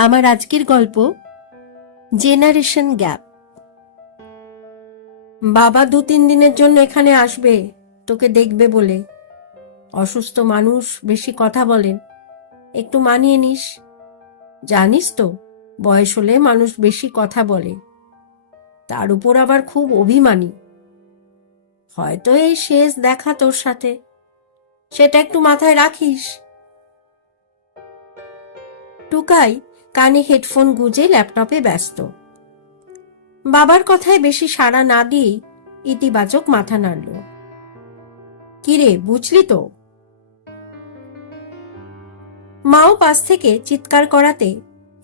আমার আজকের গল্প জেনারেশন গ্যাপ বাবা দু তিন দিনের জন্য এখানে আসবে, তোকে দেখবে বলে। অসুস্থ মানুষ বেশি কথা বলেন একটু মানিয়ে নিস। জানিস তো, বয়স হলে মানুষ বেশি কথা বলে। তার উপর আবার খুব অভিমানী। হয়তো এই শেষ দেখা তোর সাথে। সেটা একটু মাথায় রাখিস। টুকাই কানে হেডফোন গুজে ল্যাপটপে ব্যস্ত। বাবার কথায় বেশি সাড়া না দিয়েই ইতিবাচক মাথা নাড়ল। কিরে, বুঝলি তো? মাও পাশ থেকে চিৎকার করাতে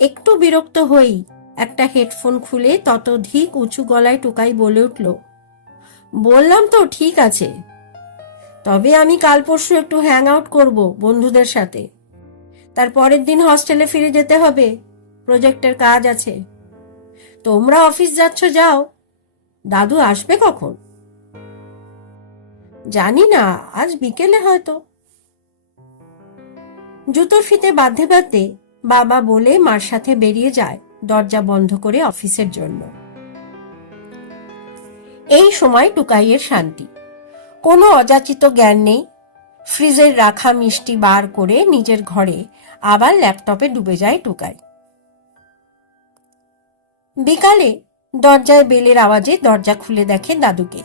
একটু বিরক্ত হয়েই একটা হেডফোন খুলে ততধিক উঁচু গলায় টুকাই বলে উঠল, বললাম তো ঠিক আছে। তবে আমি কাল পরশু একটু হ্যাং আউট করব বন্ধুদের সাথে। তার পরের দিন হস্টেলে ফিরে যেতে হবে। প্রজেক্টের কাজ আছে। তোমরা অফিস যাচ্ছ, যাও। দাদু আসবে কখন? জানি না, আজ বিকেলে হয়তো। জুতোর ফিতে বাঁধতে বাঁধতে বাবা বলে মার সাথে বেরিয়ে যায় দরজা বন্ধ করে অফিসের জন্য। এই সময় টুকাইয়ের শান্তি। কোনো অযাচিত জ্ঞান নেই ফ্রিজের রাখা মিষ্টি বার করে নিজের ঘরে আবার ল্যাপটপে ডুবে যায় টুকাই। বিকালে দরজায় বেলের আওয়াজে দরজা খুলে দেখে দাদুকে।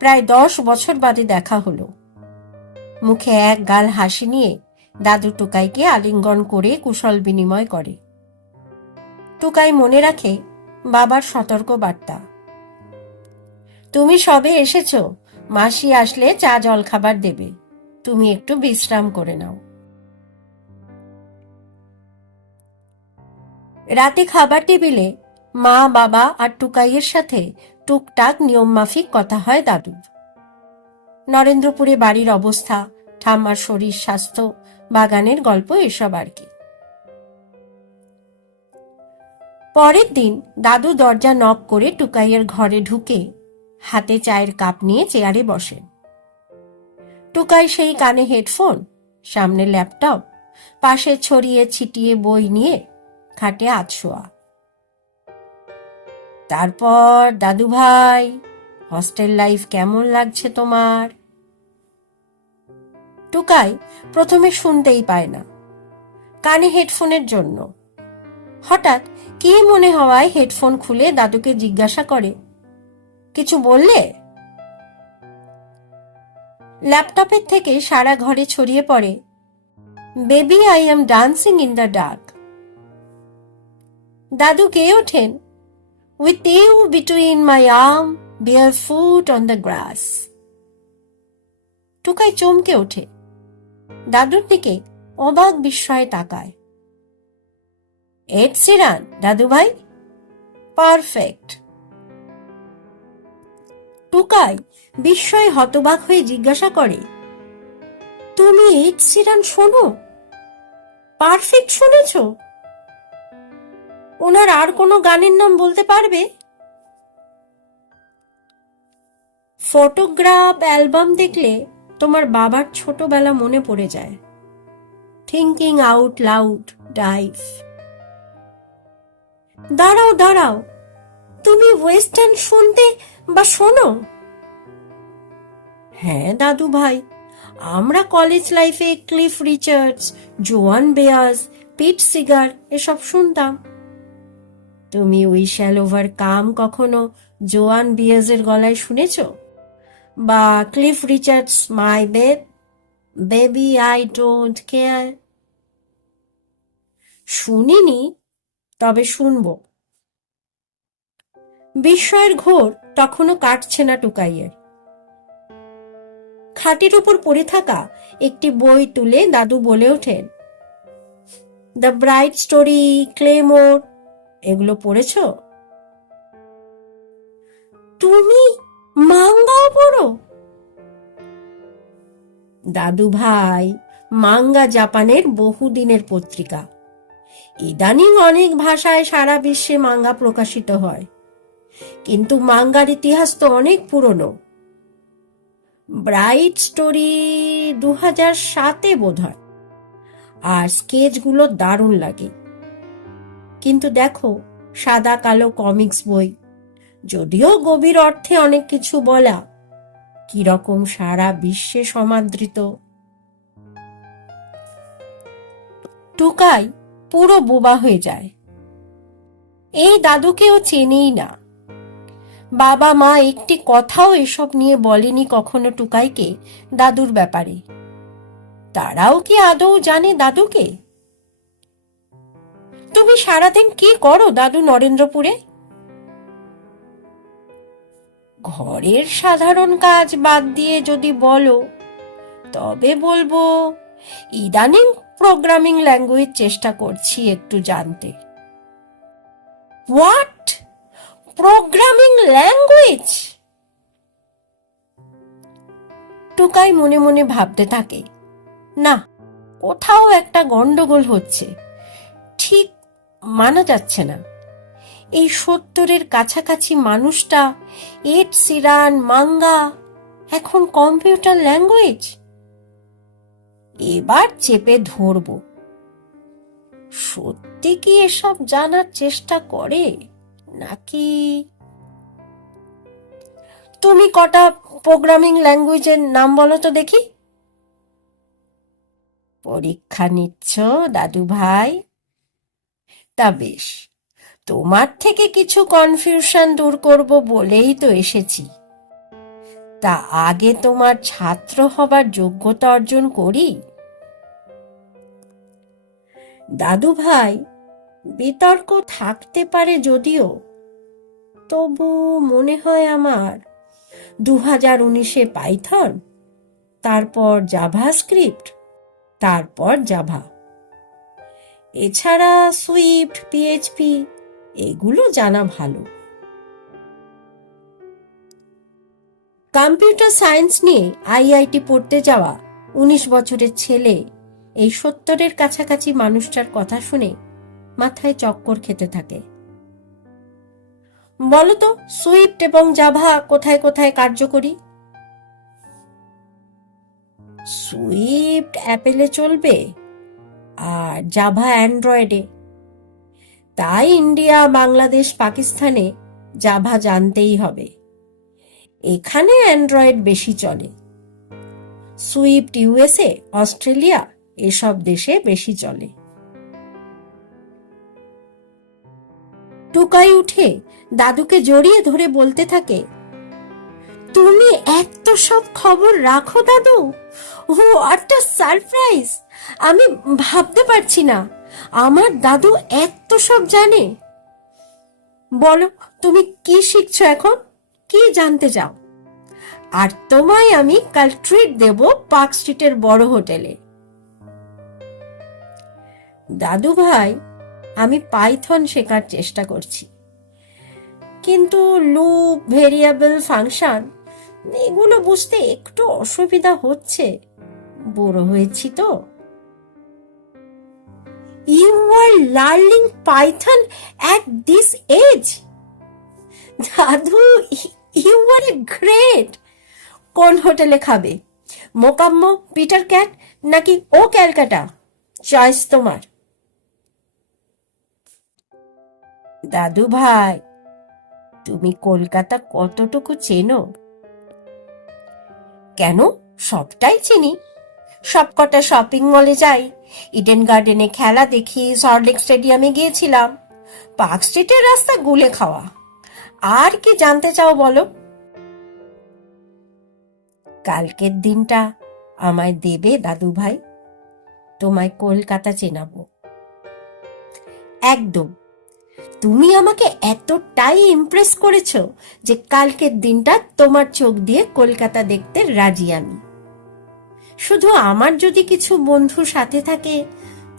প্রায় দশ বছর বাদে দেখা হলো। মুখে এক গাল হাসি নিয়ে দাদু টুকাইকে আলিঙ্গন করে কুশল বিনিময় করে। টুকাই মনে রাখে, বাবার সতর্ক বার্তা তুমি সবে এসেছ মাসি আসলে চা জল খাবার দেবে। তুমি একটু বিশ্রাম করে নাও। রাতে খাবার টেবিলে মা, বাবা আর টুকাইয়ের সাথে টুকটাক নিয়ম মাফিক কথা হয় দাদুর। নরেন্দ্রপুরে বাড়ির অবস্থা, ঠাম্মার শরীর, স্বাস্থ্য, বাগানের গল্প এসব আর কি। পরের দিন দাদু দরজা নক করে টুকাইয়ের ঘরে ঢুকে হাতে চায়ের কাপ নিয়ে চেয়ারে বসেন টুকাই সেই কানে হেডফোন, সামনে ল্যাপটপ, পাশে ছড়িয়ে ছিটিয়ে বই নিয়ে খাটে আতশোয়া তারপর, দাদু ভাই, হস্টেল লাইফ কেমন লাগছে তোমার? টুকাই প্রথমে শুনতেই পায় না। কানে হেডফোনের জন্য। হঠাৎ কি মনে হওয়ায় হেডফোন খুলে দাদুকে জিজ্ঞাসা করে কিছু বললে? ল্যাপটপের থেকে সারা ঘরে ছড়িয়ে পড়ে, baby, I am dancing in the dark. দাদু কে ওঠেন? With you between my arm, barefoot on the grass. Tukai চমকে ওঠে। দাদুর দিকে অবাক বিস্ময়ে তাকায়। এড সিরান দাদু ভাই পারফেক্ট। টুকাই বিস্ময়ে হতবাক হয়ে জিজ্ঞাসা করে, তুমি এড সিরান শোনো? পারফেক্ট শুনেছ? ওনার আর কোনো গানের নাম বলতে পারবে? ফটোগ্রাফ অ্যালবাম দেখলে তোমার বাবার ছোটবেলা মনে পড়ে যায়। Thinking out loud dive. দাঁড়াও দাঁড়াও তুমি ওয়েস্টার্ন শুনতে বা শোনো? হ্যাঁ দাদু ভাই। আমরা কলেজ লাইফে ক্লিফ রিচার্ডস, জোয়ান বেয়াস পিট সিগার এসব শুনতাম। তুমি উইশ্যাল ওভার কাম কখনো জোয়ান বিয়াজের গলায় শুনেছ? বা Cliff Richards, my babe, baby, I don't care? শুনিনি, তবে শুনব। বিস্ময়ের ঘোর তখনও কাটছে না টুকাইয়ের। খাটের উপর পড়ে থাকা একটি বই তুলে দাদু বলে ওঠেন, দ্য ব্রাইট স্টোরি, ক্লেমোর, এগুলো পড়েছ? তুমি মাঙ্গাও পড়ো? দাদু ভাই, মাঙ্গা জাপানের বহুদিনের পত্রিকা। ইদানিং অনেক ভাষায় সারা বিশ্বে মাঙ্গা প্রকাশিত হয়। কিন্তু মাঙ্গার ইতিহাস তো অনেক পুরনো। ব্রাইট স্টোরি দু হাজার সাতে বোধ হয় আর স্কেচগুলো দারুণ লাগে। কিন্তু দেখো, সাদা কালো কমিক্স বই। যদিও গভীর অর্থে অনেক কিছু বলা, কীরকম সারা বিশ্বে সমাদৃত। টুকাই পুরো বোবা হয়ে যায়। এই দাদুকেও চেনেই না। বাবা মা একটি কথাও এসব নিয়ে বলেনি কখনো টুকাইকে, দাদুর ব্যাপারে। তারাও কি আদৌ জানে দাদুকে? তুমি সারাদিন কি করো দাদু নরেন্দ্রপুরে? ঘরের সাধারণ কাজ বাদ দিয়ে যদি বলো, তবে বলব, ইদানিং প্রোগ্রামিং ল্যাঙ্গুয়েজ চেষ্টা করছি একটু জানতে। হোয়াট প্রোগ্রামিং ল্যাঙ্গুয়েজ টুকাই মনে মনে ভাবতে থাকে। না, কোথাও একটা গন্ডগোল হচ্ছে। ঠিক মানা যাচ্ছে না। এই সত্তরের কাছাকাছি মানুষটা এড সিরান, মাঙ্গা, এখন কম্পিউটার ল্যাঙ্গুয়েজ? এবার চেপে ধরব। সত্যি কি এসব জানার চেষ্টা করে? নাকি? তুমি কটা প্রোগ্রামিং ল্যাঙ্গুয়েজের নাম বলো তো দেখি। পরীক্ষা নিচ্ছ, দাদু ভাই। তা বেশ, তোমার থেকে কিছু কনফিউশন দূর করব বলেই তো এসেছি। তা আগে তোমার ছাত্র হবার যোগ্যতা অর্জন করি? দাদু ভাই, বিতর্ক থাকতে পারে যদিও তবু মনে হয় আমার দু হাজার উনিশে পাইথন, তারপর জাভা স্ক্রিপ্ট তারপর জাভা। এছাড়া সুইফট, পিএইচপি, এগুলো জানা ভালো। কম্পিউটার সায়েন্স নিয়ে আইআইটি পড়তে যাওয়া উনিশ বছরের ছেলে, এই সত্তরের কাছাকাছি মানুষটার কথা শুনে মাথায় চক্কর খেতে থাকে। বলতো, সুইফট এবং জাভা কোথায় কোথায় কার্যকরী? সুইফট অ্যাপেলে চলবে আর জাভা অ্যান্ড্রয়েডে। তাই ইন্ডিয়া, বাংলাদেশ, পাকিস্তানে জাভা জানতেই হবে। এখানে অ্যান্ড্রয়েড বেশি চলে। সুইফট ইউএসএ, অস্ট্রেলিয়া এসব দেশে বেশি চলে। টুকাই উঠে দাদুকে জড়িয়ে ধরে বলতে থাকে, তুমি এত সব খবর রাখো দাদু। ও একটা সারপ্রাইজ। আমি ভাবতে পারছি না, আমার দাদু এত সব জানে। বলো, তুমি কি শিখছো এখন? কি জানতে চাও? আর তোমায় আমি কাল ট্রিট দেব পার্ক স্ট্রিটের বড় হোটেলে। দাদু ভাই আমি পাইথন শেখার চেষ্টা করছি। কিন্তু লুপ, ভেরিয়েবল, ফাংশন, এগুলো বুঝতে একটু অসুবিধা হচ্ছে। বড় হয়েছি তো। You are learning Python at this age দাদু ইউ আর এ গ্রেট কোন হোটেলে খাবে? মোকাম্ম, পিটার ক্যাট, নাকি ও ক্যালকাটা? চয়েস তোমার। দাদু ভাই, তুমি কলকাতা কতটুকু চেনো? কেন? সবটাই চিনি। সবকটা শপিং মলে যাই ইডেন গার্ডেনে খেলা দেখি সল্টলেক স্টেডিয়ামে গিয়েছিলাম পার্ক স্ট্রিটের রাস্তা গুলে খাওয়া। আর কি জানতে চাও বলো? কালকের দিনটা আমায় দেবে দাদু ভাই? তোমায় কলকাতা চেনাবো। একদম। তুমি আমাকে এতটাই ইমপ্রেস করেছ যে কালকের দিনটা তোমার চোখ দিয়ে কলকাতা দেখতে রাজি আমি। শুধু আমার যদি কিছু বন্ধু সাথে থাকে,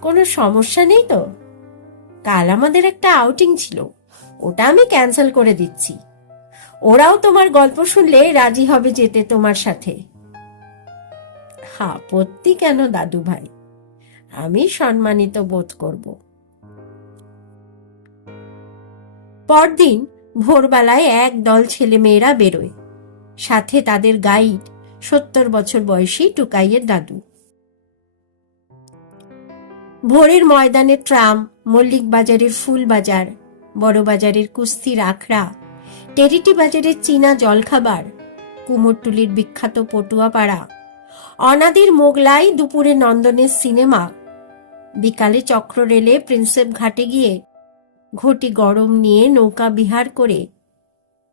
কোনো সমস্যা নেই তো? কাল আমাদের একটা আউটিং ছিল, ওটা আমি ক্যান্সেল করে দিচ্ছি। ওরাও তোমার গল্প শুনলে রাজি হবে যেতে তোমার সাথে। আপত্তি কেন দাদু ভাই আমি সম্মানিত বোধ করব। পরদিন ভোরবেলায় এক দল ছেলেমেয়েরা বেরোয়। সাথে তাদের গাইড সত্তর বছর বয়সী টুকাইয়ের দাদু। ভোরের ময়দানে ট্রাম মল্লিক বাজারের ফুল বাজার বড় বাজারের কুস্তির আখড়া, টেরিটি বাজারের চীনা জলখাবার, কুমোরটুলির বিখ্যাত পটুয়াপাড়া, অনাদির মোগলাই দুপুরে নন্দনের সিনেমা, বিকালে চক্র রেলে প্রিন্সেপ ঘাটে গিয়ে ঘটি গরম নিয়ে নৌকা বিহার করে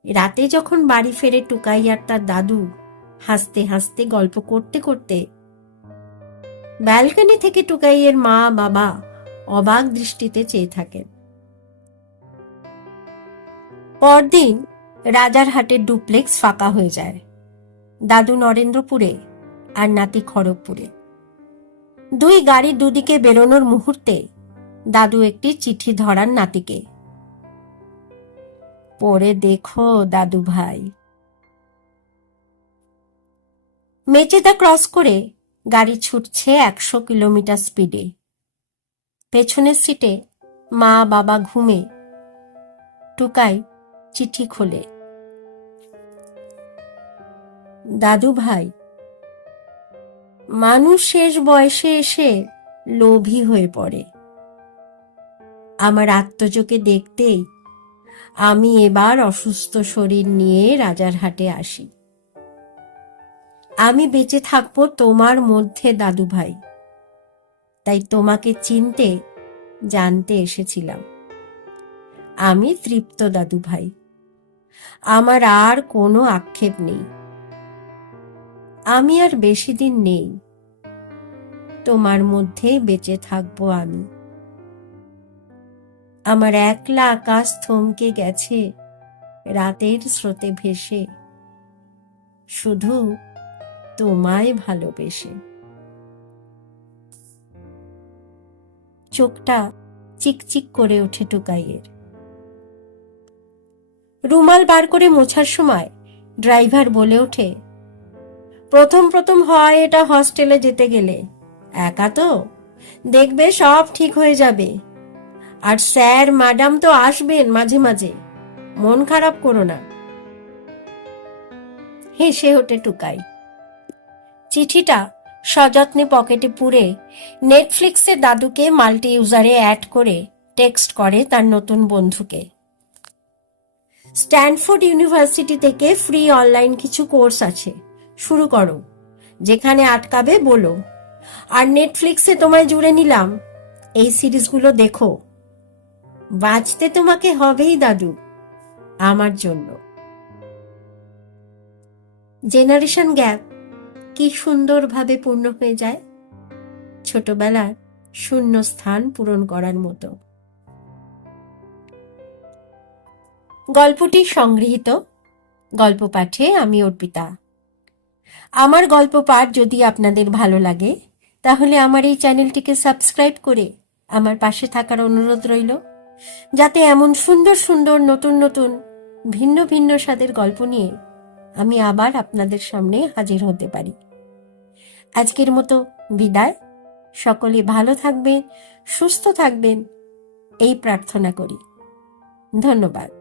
রাতে যখন বাড়ি ফেরে টুকাই আর তার দাদু হাসতে হাসতে গল্প করতে করতে ব্যালকনি থেকে টুকাইয়ের মা, বাবা অবাক দৃষ্টিতে চেয়ে থাকেন। পরদিন রাজারহাটের ডুপ্লেক্স ফাঁকা হয়ে যায়। দাদু নরেন্দ্রপুরে আর নাতি খড়গপুরে। দুই গাড়ি দুদিকে বেরোনোর মুহূর্তে দাদু একটি চিঠি ধরান নাতিকে। পড়ে দেখো, দাদু ভাই। মেচেদা ক্রস করে গাড়ি ছুটছে একশো কিলোমিটার স্পিডে। পেছনের সিটে মা বাবা ঘুমে টুকাই চিঠি খোলে। দাদু ভাই, মানুষ শেষ বয়সে এসে লোভী হয়ে পড়ে। আমার আত্মজোকে দেখতেই আমি এবার অসুস্থ শরীর নিয়ে রাজারহাটে আসি। আমি বেঁচে থাকব তোমার মধ্যে, দাদু ভাই। তাই তোমাকে চিনতে, জানতে এসেছিলাম। আমি তৃপ্ত, দাদু ভাই। আমার আর কোনো আক্ষেপ নেই। আমি আর বেশি দিন নেই। তোমার মধ্যে বেঁচে থাকব আমি। আমার একলা আকাশ থমকে গেছে, রাতের স্রোতে ভেসে। শুধু তোমায় ভালোবেসে। চোখটা চিকচিক করে ওঠে টুকাইয়ের। রুমাল বার করে মোছার সময় ড্রাইভার বলে ওঠে, প্রথম প্রথম হয় এটা হস্টেলে যেতে গেলে। একা তো? দেখবে সব ঠিক হয়ে যাবে। আর স্যার, ম্যাডাম তো আসবেন মাঝে মাঝে। মন খারাপ করো না। হেসে ওঠে টুকাই। চিঠিটা সযত্নে পকেটে পুরে নেটফ্লিক্সে দাদুকে মাল্টি ইউজারে অ্যাড করে টেক্সট করে তার নতুন বন্ধুকে। স্ট্যানফোর্ড ইউনিভার্সিটি থেকে ফ্রি অনলাইন কিছু কোর্স আছে। শুরু করো। যেখানে আটকাবে বলো। আর নেটফ্লিক্সে তোমায় জুড়ে নিলাম। এই সিরিজগুলো দেখো। বাঁচতে তোমাকে হবেই দাদু, আমার জন্য। জেনারেশন গ্যাপ কি সুন্দরভাবে পূর্ণ হয়ে যায়? ছোটবেলার শূন্য স্থান পূরণ করার মতো। গল্পটি সংগৃহীত, গল্প পাঠে আমি অর্পিতা। আমার গল্প পাঠ যদি আপনাদের ভালো লাগে, তাহলে আমার এই চ্যানেলটিকে সাবস্ক্রাইব করে আমার পাশে থাকার অনুরোধ রইল। যাতে এমন সুন্দর সুন্দর নতুন নতুন, ভিন্ন ভিন্ন স্বাদের গল্প নিয়ে আমি আবার আপনাদের সামনে হাজির হতে পারি। আজকের মতো বিদায়। সকলে ভালো থাকবেন, সুস্থ থাকবেন, এই প্রার্থনা করি। ধন্যবাদ।